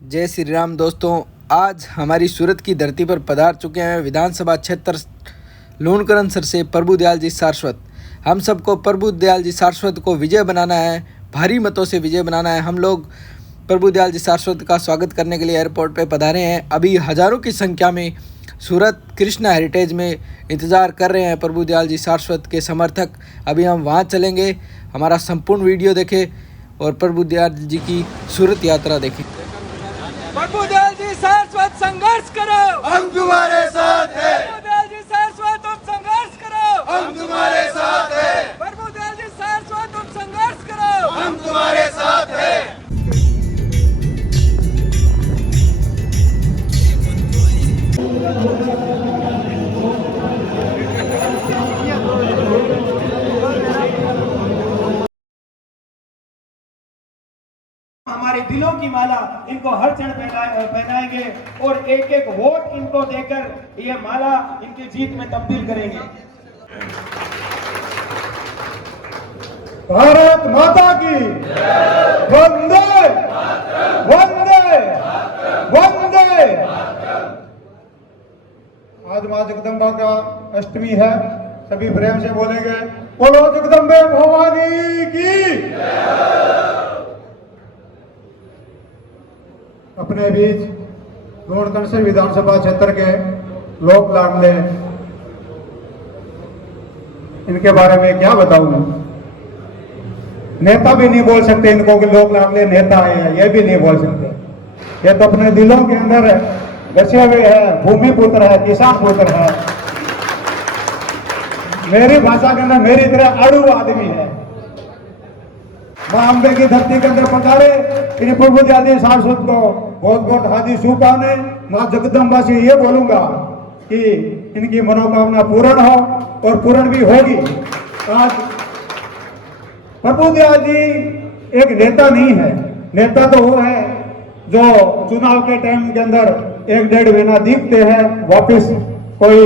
जय श्री राम दोस्तों, आज हमारी सूरत की धरती पर पधार चुके हैं विधानसभा क्षेत्र लूणकरण सर से प्रभु दयाल जी सारस्वत। हम सबको प्रभु दयाल जी सारस्वत को विजय बनाना है, भारी मतों से विजय बनाना है। हम लोग प्रभु दयाल जी सारस्वत का स्वागत करने के लिए एयरपोर्ट पे पधारे हैं। अभी हज़ारों की संख्या में सूरत कृष्णा हेरिटेज में इंतज़ार कर रहे हैं प्रभु दयाल जी सारस्वत के समर्थक। अभी हम वहाँ चलेंगे। हमारा संपूर्ण वीडियो देखें और प्रभु दयाल जी की सूरत यात्रा देखें। प्रभु दयाल जी सारस्वत संघर्ष करो, हम तुम्हारे साथ हैं। प्रभु दयाल जी सारस्वत तुम संघर्ष करो, हम तुम्हारे साथ हैं। प्रभु दयाल जी सारस्वत तुम संघर्ष करो, हम तुम्हारे साथ हैं। हमारे दिलों की माला इनको हर क्षण पहनाएंगे और एक एक वोट इनको देकर ये माला इनकी जीत में तब्दील करेंगे। भारत माता की वंदे वंदे वंदे। आज मां जगदम्बा का अष्टमी है, सभी प्रेम से बोलेंगे बोलो जगदम्बे भवानी की। अपने बीच लूणकरण विधानसभा क्षेत्र के लोक लाडले, इनके बारे में क्या बताऊं। नेता भी नहीं बोल सकते इनको कि लोक लाडले नेता है, ये भी नहीं बोल सकते। ये तो अपने दिलों के अंदर बसे हुए है, भूमि पुत्र है, किसान पुत्र है। मेरी भाषा के अंदर मेरी तरह अड़ू आदमी है। मां अम्बे की धरती के अंदर पधारे इन प्रभु दयाल जी सारस्वत को बहुत बहुत हार्दिक शुभकामनाएं। मां जगदम्बा से ये बोलूंगा कि इनकी मनोकामना पूर्ण हो और पूर्ण भी होगी। आज प्रभु दयाल जी एक नेता नहीं है, नेता तो वो है जो चुनाव के टाइम के अंदर एक डेढ़ महीना दिखते हैं, वापिस कोई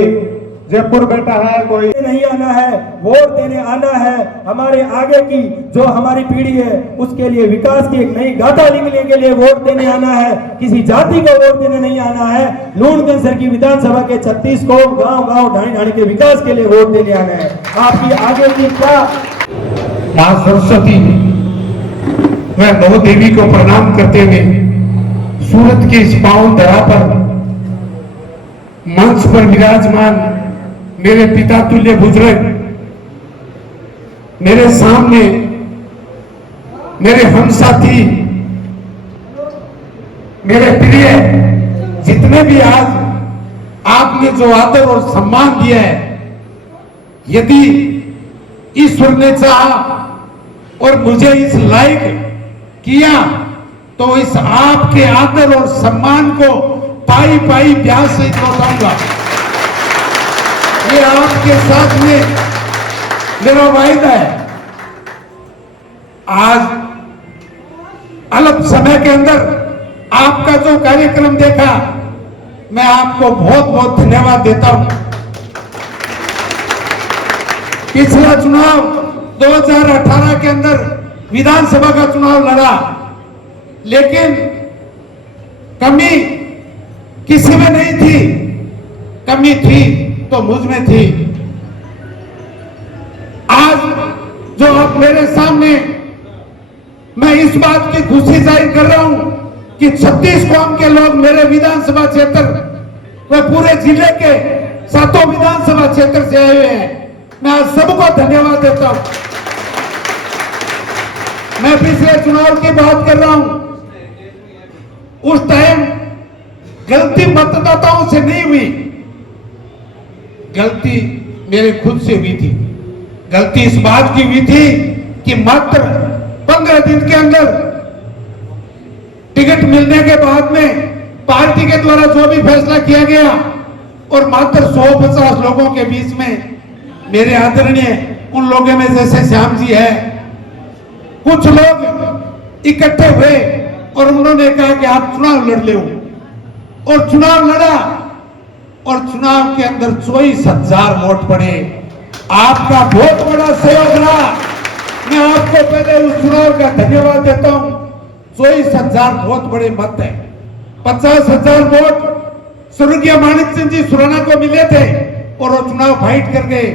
जयपुर बैठा है, कोई नहीं आना है, वोट देने आना है। हमारे आगे की जो हमारी पीढ़ी है उसके लिए विकास की एक नई गाथा लिखने के लिए वोट देने आना है। किसी जाति को वोट देने नहीं आना है। लूणकरण सर की विधानसभा के 36 को गांव-गांव ढाणी-ढाणी के विकास के लिए वोट देने आना है। आपकी आगे की क्या मां सरस्वती व नौ देवी को प्रणाम करते हुए सूरत के इस पावन धरा पर मंच पर विराजमान मेरे पिता तुल्य बुजुर्ग, मेरे सामने मेरे हम साथी, मेरे प्रिय, जितने भी आज आपने जो आदर और सम्मान दिया है, यदि ईश्वर ने चाहा और मुझे इस लायक किया तो इस आपके आदर और सम्मान को पाई पाई ब्याज से लौटाऊंगा। ये आपके साथ में मेरा वायदा है। आज अल्प समय के अंदर आपका जो कार्यक्रम देखा, मैं आपको बहुत बहुत धन्यवाद देता हूं। पिछला चुनाव 2018 के अंदर विधानसभा का चुनाव लड़ा, लेकिन कमी किसी में नहीं थी। कमी थी तो मुझ में थी। आज जो आप मेरे सामने, मैं इस बात की खुशी जाहिर कर रहा हूं कि 36 कौम के लोग मेरे विधानसभा क्षेत्र व पूरे जिले के 7 विधानसभा क्षेत्र से आए हुए हैं। मैं आज सबको धन्यवाद देता हूं। मैं पिछले चुनाव की बात कर रहा हूं, उस टाइम गलती मतदाताओं से नहीं हुई, गलती मेरे खुद से हुई थी। गलती इस बात की हुई थी कि मात्र 15 दिन के अंदर टिकट मिलने के बाद में पार्टी के द्वारा जो भी फैसला किया गया और मात्र 150 लोगों के बीच में मेरे आदरणीय उन लोगों में जैसे श्याम जी है, कुछ लोग इकट्ठे हुए और उन्होंने कहा कि आप चुनाव लड़ ले, और चुनाव लड़ा और चुनाव के अंदर 24,000 वोट पड़े। आपका बहुत बड़ा सहयोग रहा। मैं आपको पहले उस चुनाव का धन्यवाद देता हूं। 24,000 बहुत बड़े मत है। 50,000 वोट स्वर्गीय माणिक सिंह जी सुराना को मिले थे और वो चुनाव फाइट कर गए।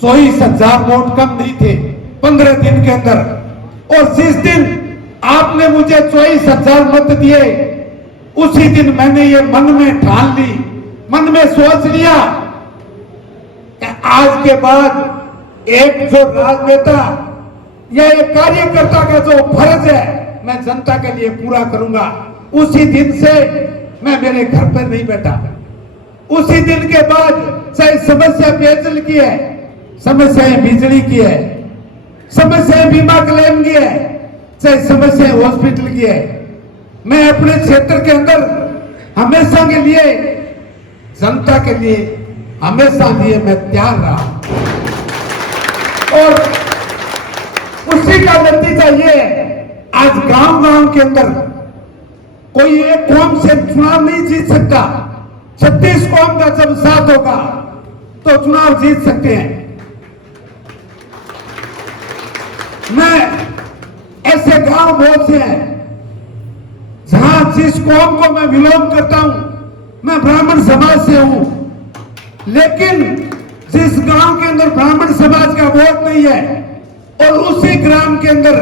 24,000 वोट कम नहीं थे 15 दिन के अंदर। और जिस दिन आपने मुझे 24,000 मत दिए, उसी दिन मैंने ये मन में ठान ली, मन में सोच लिया कि आज के बाद एक जो राजनेता या एक कार्यकर्ता का जो फर्ज है मैं जनता के लिए पूरा करूंगा। उसी दिन से मैं मेरे घर पर नहीं बैठा। उसी दिन के बाद चाहे समस्या पेयजल की है, समस्याएं बिजली की है, समस्याएं बीमा क्लेम की है, चाहे समस्या हॉस्पिटल की है, मैं अपने क्षेत्र के अंदर हमेशा के लिए जनता के लिए हमेशा लिए मैं तैयार रहा। और उसी का नतीजा ये है, आज गांव गांव के अंदर कोई एक कौम से चुनाव नहीं जीत सकता। 36 कौम का जब साथ होगा तो चुनाव जीत सकते हैं। मैं ऐसे गांव बहुत से हैं जहां जिस कौम को मैं बिलोंग करता हूं, मैं ब्राह्मण समाज से हूं, लेकिन जिस गांव के अंदर ब्राह्मण समाज का वोट नहीं है और उसी ग्राम के अंदर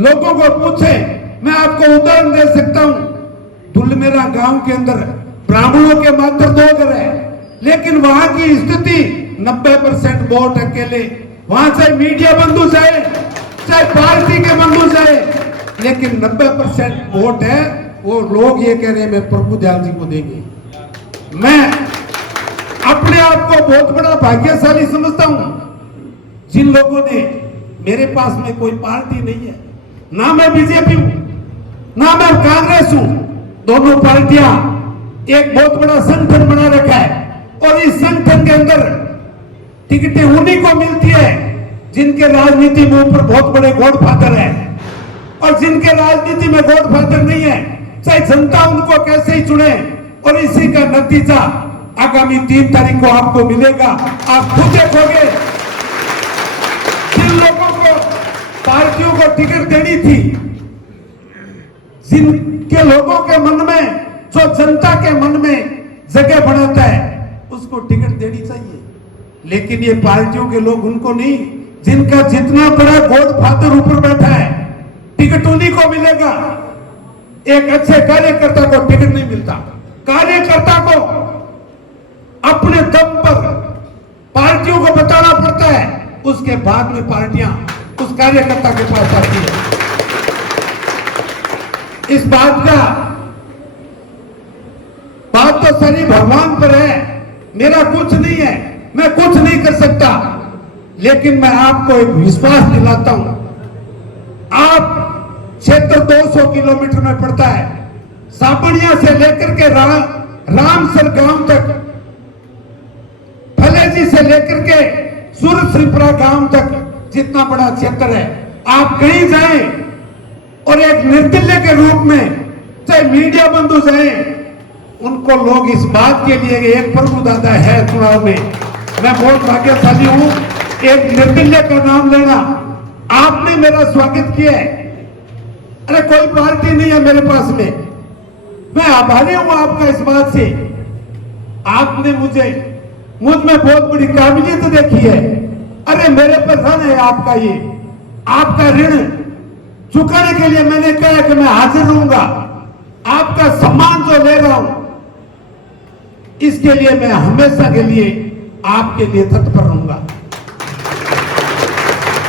लोगों को पूछे, मैं आपको उदाहरण दे सकता हूं, धुलमेरा गांव के अंदर ब्राह्मणों के मात्र 2 घर है, लेकिन वहां की स्थिति 90% वोट अकेले। वहां चाहे मीडिया बंधु जाए, चाहे पार्टी के बंधु जाए, लेकिन 90% वोट है। वो लोग ये कह रहे हैं मैं प्रभु दयाल जी को देंगे। मैं अपने आप को बहुत बड़ा भाग्यशाली समझता हूं जिन लोगों ने, मेरे पास में कोई पार्टी नहीं है, ना मैं बीजेपी हूं ना मैं कांग्रेस हूं। दोनों पार्टियां एक बहुत बड़ा संगठन बना रखा है और इस संगठन के अंदर टिकटें उन्हीं को मिलती है जिनके राजनीति में ऊपर बहुत बड़े गॉडफादर है, और जिनके राजनीति में गॉडफादर नहीं है, चाहे जनता उनको कैसे ही चुने। और इसी का नतीजा आगामी 3 तारीख को आपको मिलेगा। आप खुद देखोगे जिन लोगों को पार्टियों को टिकट देनी थी, जिनके लोगों के मन में, जो जनता के मन में जगह बनाता है, उसको टिकट देनी चाहिए। लेकिन ये पार्टियों के लोग उनको नहीं, जिनका जितना बड़ा गॉडफादर ऊपर बैठा है, टिकट उन्हीं को मिलेगा। एक अच्छे कार्यकर्ता को टिकट नहीं मिलता। कार्यकर्ता को अपने दम पर पार्टियों को बताना पड़ता है, उसके बाद में पार्टियां उस कार्यकर्ता के पास आती है। इस बात तो सारी भगवान पर है, मेरा कुछ नहीं है, मैं कुछ नहीं कर सकता। लेकिन मैं आपको एक विश्वास दिलाता हूं, आप क्षेत्र 200 किलोमीटर में पड़ता है। सापड़िया से लेकर के रामसर गांव तक, फलेजी से लेकर के सूरजसिंहपुरा गांव तक जितना बड़ा क्षेत्र है, आप कहीं जाएं और एक निर्दलीय के रूप में, चाहे मीडिया बंधु जाएं, उनको लोग इस बात के लिए एक प्रभु दादा है चुनाव में। मैं बहुत भाग्यशाली हूं एक निर्दलीय का नाम लेना। आपने मेरा स्वागत किया है। अरे कोई पार्टी नहीं है मेरे पास में, मैं आभारी हूं आपका इस बात से। आपने मुझ में बहुत बड़ी काबिलियत देखी है। अरे मेरे पर ऋण है आपका, ये आपका ऋण चुकाने के लिए मैंने कहा कि मैं हाजिर रहूंगा। आपका सम्मान जो ले रहा हूं, इसके लिए मैं हमेशा के लिए आपके लिए तत्पर रहूंगा।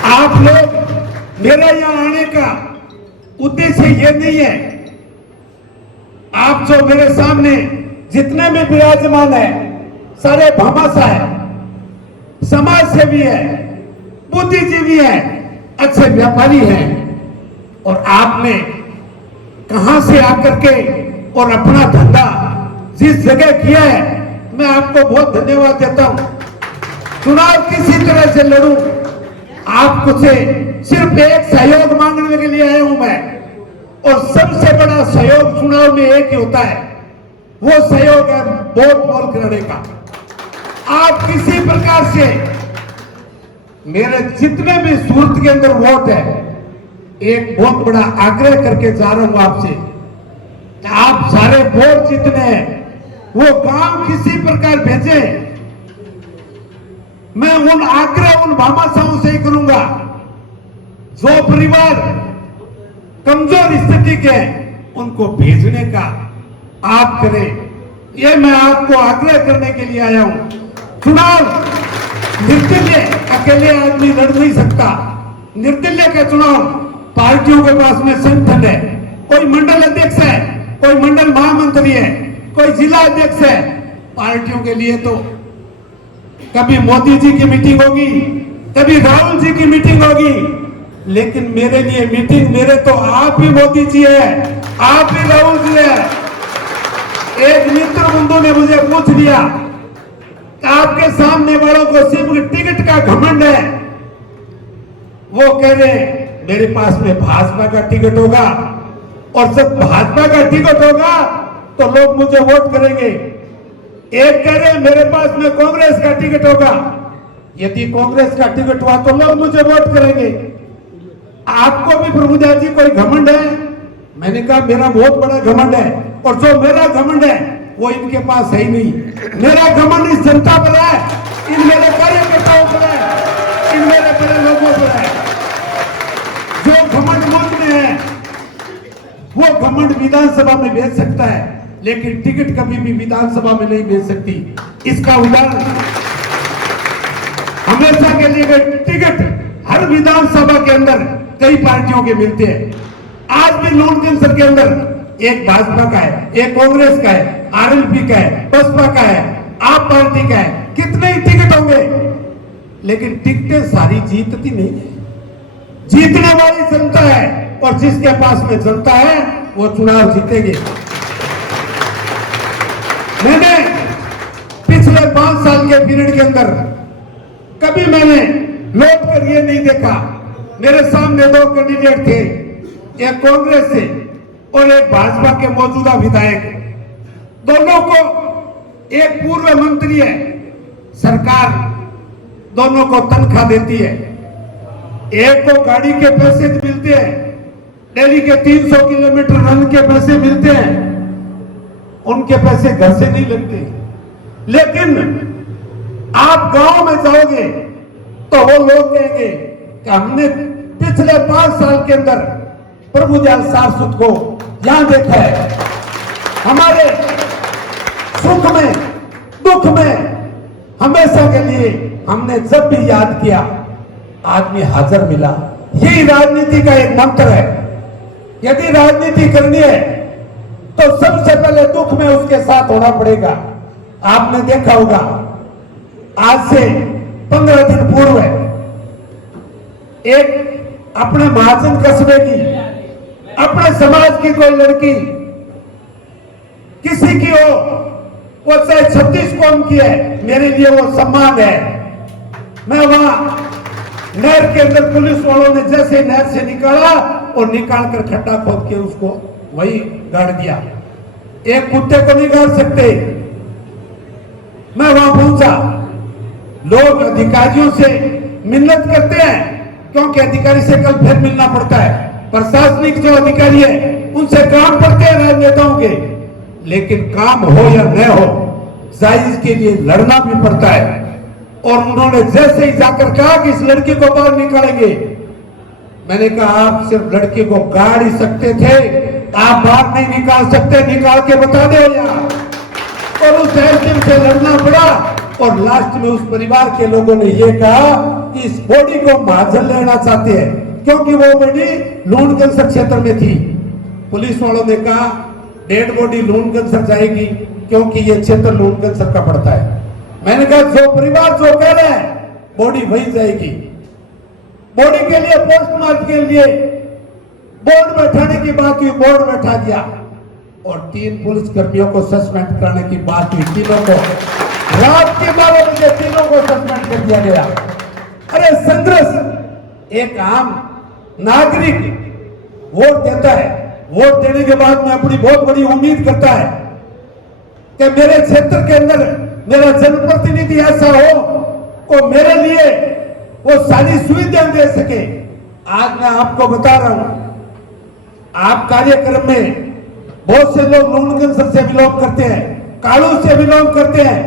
आप लोग, मेरा यहां आने का उद्देश्य ये नहीं है, आप जो मेरे सामने जितने भी विराजमान है, सारे भामाशाह है, समाज सेवी है, बुद्धिजीवी है, अच्छे व्यापारी हैं। और आपने कहां से आकर के और अपना धंधा जिस जगह किया है, मैं आपको बहुत धन्यवाद देता हूं। चुनाव किसी तरह से लड़ूं, आपको से सिर्फ एक सहयोग मांगने के लिए आया हूं मैं। और सबसे बड़ा सहयोग चुनाव में एक ही होता है, वो सहयोग है वोट पोल करने का। आप किसी प्रकार से, मेरे जितने भी सूरत के अंदर वोट है, एक बहुत बड़ा आग्रह करके जा रहा हूं आपसे, आप सारे वोट जितने हैं वो गांव किसी प्रकार भेजे। मैं उन आग्रह उन भामाशाहों से ही करूंगा जो परिवार कमजोर स्थिति के हैं, उनको भेजने का आप करें। ये मैं आपको आग्रह करने के लिए आया हूं। चुनाव निर्दलीय अकेले आदमी लड़ नहीं सकता। निर्दलीय का चुनाव पार्टियों के पास में संगठन है, कोई मंडल अध्यक्ष है, कोई मंडल महामंत्री है, कोई जिला अध्यक्ष है। पार्टियों के लिए तो कभी मोदी जी की मीटिंग होगी, कभी राहुल जी की मीटिंग होगी, लेकिन मेरे लिए मीटिंग मेरे तो आप ही मोदी जी है, आप ही राहुल जी है। एक मित्र बंधु ने मुझे पूछ लिया कि आपके सामने वालों को सिर्फ टिकट का घमंड है। वो कह रहे मेरे पास में भाजपा का टिकट होगा और जब भाजपा का टिकट होगा तो लोग मुझे वोट करेंगे। एक कह रहे मेरे पास में कांग्रेस का टिकट होगा, यदि कांग्रेस का टिकट हुआ तो लोग मुझे वोट करेंगे। आपको भी प्रभुदयाल जी कोई घमंड है? मैंने कहा मेरा बहुत बड़ा घमंड है, और जो मेरा घमंड है वो इनके पास है ही नहीं। मेरा घमंड इस जनता पर है, इन मेरे कार्यकर्ताओं पर है, इन मेरे बड़े लोगों पर है। जो घमंड मुझ में है वो घमंड विधानसभा में भेज सकता है, लेकिन टिकट कभी भी विधानसभा में नहीं भेज सकती। इसका उदाहरण हमेशा के लिए टिकट हर विधानसभा के अंदर कई पार्टियों के मिलते हैं। आज भी लोन कैंसर के अंदर एक भाजपा का है, एक कांग्रेस का है, आरएलपी का है, बसपा का है, आप पार्टी का है, कितने ही टिकट होंगे, लेकिन टिकटें सारी जीतती नहीं है। जीतने वाली जनता है, और जिसके पास में जनता है वो चुनाव जीतेंगे। मैंने पिछले 5 साल के पीरियड के अंदर कभी मैंने लौट कर ये नहीं देखा। मेरे सामने 2 कैंडिडेट थे, एक कांग्रेस से और एक भाजपा के मौजूदा विधायक। दोनों को एक पूर्व मंत्री है, सरकार दोनों को तनख्वाह देती है। एक को गाड़ी के पैसे मिलते हैं, डेली के 300 किलोमीटर रन के पैसे मिलते हैं, उनके पैसे घर से नहीं लगते। लेकिन आप गांव में जाओगे तो वो लोग कहेंगे कि हमने पिछले 5 साल के अंदर प्रभुदयाल सारस्वत को यहां देखा है। हमारे सुख में दुख में हमेशा के लिए हमने जब भी याद किया आदमी हाजिर मिला। यही राजनीति का एक मंत्र है। यदि राजनीति करनी है तो सबसे पहले दुख में उसके साथ होना पड़ेगा। आपने देखा होगा आज से 15 दिन पूर्व एक अपने महाजन कस्बे की, अपने समाज की कोई लड़की किसी की हो, वो चाहे 36 कौम की है, मेरे लिए वो सम्मान है। मैं वहां नहर के अंदर पुलिस वालों ने जैसे नहर से निकाला और निकाल कर खड्डा खोद के उसको वही गाड़ दिया। एक कुत्ते को नहीं गाड़ सकते। मैं वहां पहुंचा, लोग अधिकारियों से मिन्नत करते हैं क्योंकि अधिकारी से कल फिर मिलना पड़ता है। प्रशासनिक जो अधिकारी है उनसे काम पड़ते हैं राजनेताओं के, लेकिन काम हो या न हो जायज के लिए लड़ना भी पड़ता है। और उन्होंने जैसे ही जाकर कहा कि इस लड़की को बाहर निकालेंगे, मैंने कहा आप सिर्फ लड़की को गाड़ ही सकते थे, आप बाहर नहीं निकाल सकते, निकाल के बता दो यार। और उस एसडीएम से लड़ना पड़ा और लास्ट में उस परिवार के लोगों ने यह कहा कि इस बॉडी को महाजन लेना चाहते हैं क्योंकि वो बॉडी लूणगंज क्षेत्र में थी। पुलिस वालों ने कहा डेड बॉडी लूणगंज जाएगी क्योंकि ये क्षेत्र लूणगंज का पड़ता है। मैंने कहा जो परिवार जो कह रहे हैं बॉडी वही जाएगी। बॉडी के लिए पोस्टमार्टम के लिए बोर्ड बैठाने की बात हुई, बोर्ड बैठा दिया और 3 पुलिस कर्मियों को सस्पेंड करने की बात हुई। तीनों को रात के 12 बजे तीनों को सस्पेंड कर दिया गया। अरे संघर्ष, एक आम नागरिक वोट देता है, वोट देने के बाद में अपनी बहुत बड़ी उम्मीद करता है कि मेरे क्षेत्र के अंदर मेरा जनप्रतिनिधि ऐसा हो वो मेरे लिए वो सारी सुविधाएं दे सके। आज मैं आपको बता रहा हूं, आप कार्यक्रम में बहुत से लोग लूणगंज से बिलोंग करते हैं, कालू से बिलोंग करते हैं।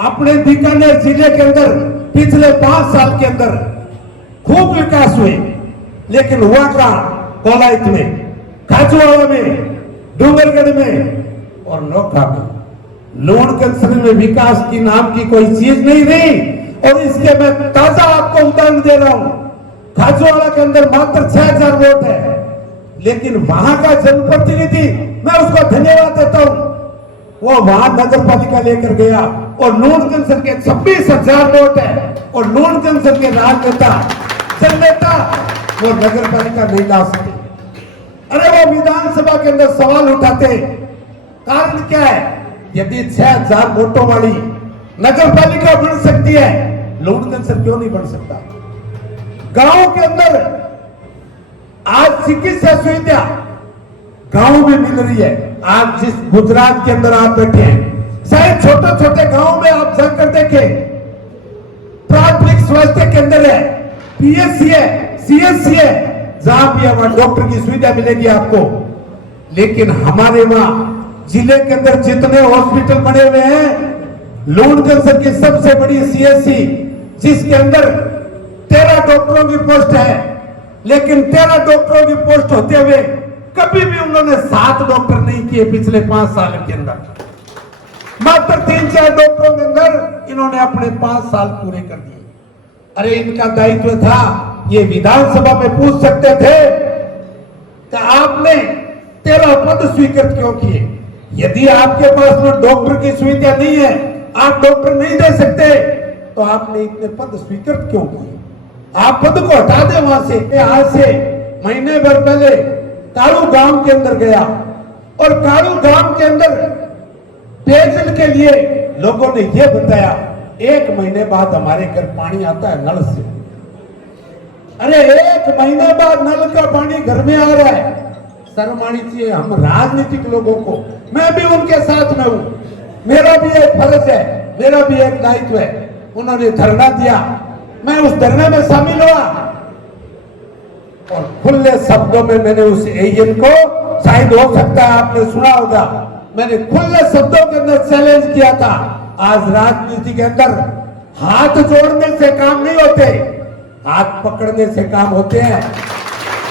अपने बीकानेर जिले के अंदर पिछले 5 साल के अंदर खूब विकास हुए, लेकिन हुआ कहाँ? कोलायत में, खाचुवाड़ा में, डूंगरगढ़ में और नोखा में। लूणगंज में विकास की नाम की कोई चीज नहीं रही। और इसके मैं ताजा आपको उदाहरण दे रहा हूं। खाचुवाड़ा के अंदर मात्र 6000 वोट है, लेकिन वहां का जनप्रतिनिधि, मैं उसको धन्यवाद देता हूं, वो वहां नगर पालिका लेकर गया और लूणगंज के 26,000 वोट है और लूणगंज के राजनेता जननेता वो नगर पालिका नहीं ला सकते। अरे वो विधानसभा के अंदर सवाल उठाते, कारण क्या है? यदि 6000 वोटों वाली नगर पालिका बन सकती है, लूणगंज क्यों नहीं बन सकता? गांव के अंदर आज चिकित्सा सुविधा गांव में मिल रही है। आज जिस गुजरात के अंदर आप बैठे हैं, शायद छोटे छोटे गांव में आप जाकर देखें, प्राथमिक स्वास्थ्य केंद्र है, पीएचसी है, सीएचसी है, जहां भी वहां डॉक्टर की सुविधा मिलेगी आपको। लेकिन हमारे वहां जिले के अंदर जितने हॉस्पिटल बने हुए हैं, लूणगंज की सबसे बड़ी सीएचसी, जिसके अंदर 13 डॉक्टरों की पोस्ट है, लेकिन 13 डॉक्टरों की पोस्ट होते हुए कभी भी उन्होंने 7 डॉक्टर नहीं किए पिछले 5 साल के अंदर। मात्र 3-4 डॉक्टरों के अंदर इन्होंने अपने 5 साल पूरे कर दिए। अरे इनका दायित्व था, ये विधानसभा में पूछ सकते थे कि आपने 13 पद स्वीकृत क्यों किए? यदि आपके पास में डॉक्टर की सुविधा नहीं है, आप डॉक्टर नहीं दे सकते, तो आपने इतने पद स्वीकृत क्यों किए? आप पद को हटा दे वहां से। आज से महीने भर पहले कालू गांव के अंदर गया और कालू गांव के अंदर पेयजल के लिए लोगों ने यह बताया, 1 महीने बाद हमारे घर पानी आता है नल से। अरे 1 महीने बाद नल का पानी घर में आ रहा है। शर्म आनी चाहिए हम राजनीतिक लोगों को। मैं भी उनके साथ में हूं, मेरा भी एक फर्ज है, मेरा भी एक दायित्व है। उन्होंने धरना दिया, मैं उस धरने में शामिल हुआ और खुले शब्दों में मैंने उस एजेंट को, शायद हो सकता है आपने सुना होगा, मैंने खुले शब्दों के अंदर चैलेंज किया था। आज राजनीति के अंदर हाथ जोड़ने से काम नहीं होते, हाथ पकड़ने से काम होते हैं,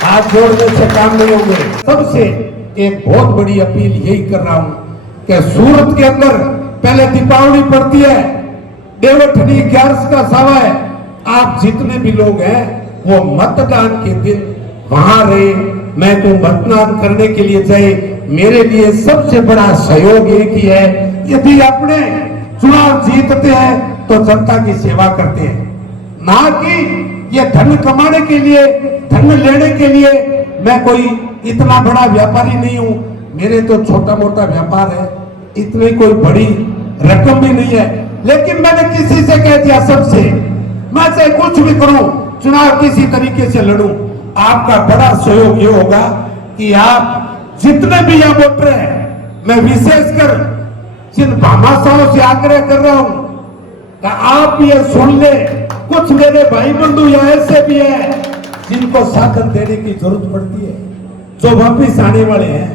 हाथ जोड़ने से काम नहीं होंगे। सबसे एक बहुत बड़ी अपील यही कर रहा हूं कि सूरत के अंदर पहले दीपावली पड़ती है, देवठनी 11 का सावा है। आप जितने भी लोग हैं वो मतदान के दिन वहां रहे, मैं तो मतदान करने के लिए जाए। मेरे लिए सबसे बड़ा सहयोग एक ही है, यदि अपने चुनाव जीतते हैं तो जनता की सेवा करते हैं, ना कि ये धन कमाने के लिए, धन लेने के लिए। मैं कोई इतना बड़ा व्यापारी नहीं हूं, मेरे तो छोटा मोटा व्यापार है, इतनी कोई बड़ी रकम भी नहीं है। लेकिन मैंने किसी से कह दिया, सबसे, मैं चाहे कुछ भी करूं, चुनाव किसी तरीके से लड़ूं, आपका बड़ा सहयोग ये होगा कि आप जितने भी यहाँ वोटर हैं, मैं विशेषकर जिन भामाशाहों से आग्रह कर रहा हूं कि आप ये सुन ले, कुछ मेरे भाई बंधु यहाँ ऐसे भी हैं जिनको साधन देने की जरूरत पड़ती है, जो वापिस आने वाले हैं।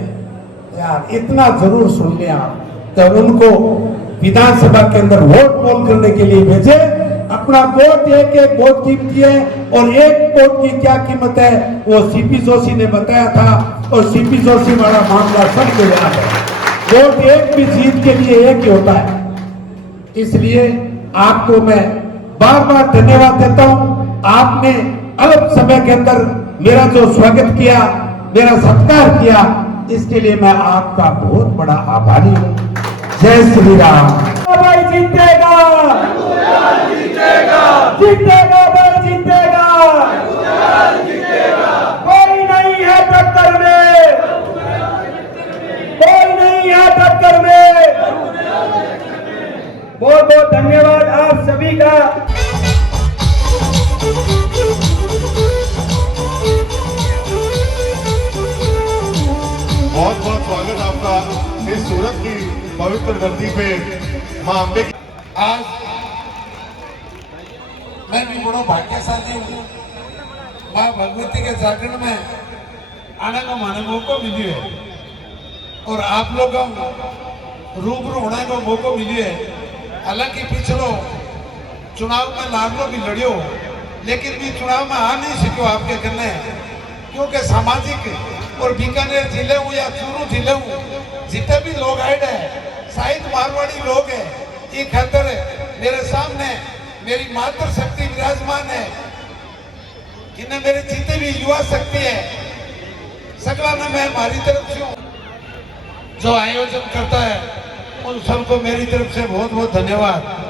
यार इतना जरूर सुन ले आप, तो उनको विधानसभा के अंदर वोट पोल करने के लिए भेजे। अपना वोट एक वोट कीमती है और एक वोट की क्या कीमत है वो सीपी जोशी ने बताया था, और सीपी जोशी वाला मामला सबको याद है। वोट एक भी जीत के लिए एक ही होता है। इसलिए आपको मैं बार बार धन्यवाद देता हूं। आपने अल्प समय के अंदर मेरा जो स्वागत किया, मेरा सत्कार किया, इसके लिए मैं आपका बहुत बड़ा आभारी हूं। जय श्री राम। भाई जीतेगा, जीतेगा भाई जीतेगा, कोई नहीं है टक्कर में, कोई नहीं है टक्कर में। बहुत बहुत धन्यवाद आप सभी का। बहुत बहुत स्वागत आपका इस सूरत की पवित्र धरती पे मां अम्बे। आज मैं भी बड़ो भाग्यशाली हूँ, मां भगवती के जागरण में आने का माने मौको मिली है। और आप लोगों रूबरू होने को मौका मिली है। हालांकि पिछलो चुनाव में लागलो भी लड़ियो, लेकिन भी चुनाव में आ नहीं सको आपके करने, क्योंकि सामाजिक और बीकानेर जिले हूँ या चूरू जिले हूँ जितने भी लोग आए हैं शायद मारवाड़ी लोग हैं। ये खातर मेरे सामने मेरी मातृ शक्ति विराजमान है, जिन्हें मेरे जितने भी युवा शक्ति है सगला ने मैं हमारी तरफ से जो आयोजन करता है उन सबको मेरी तरफ से बहुत बहुत धन्यवाद।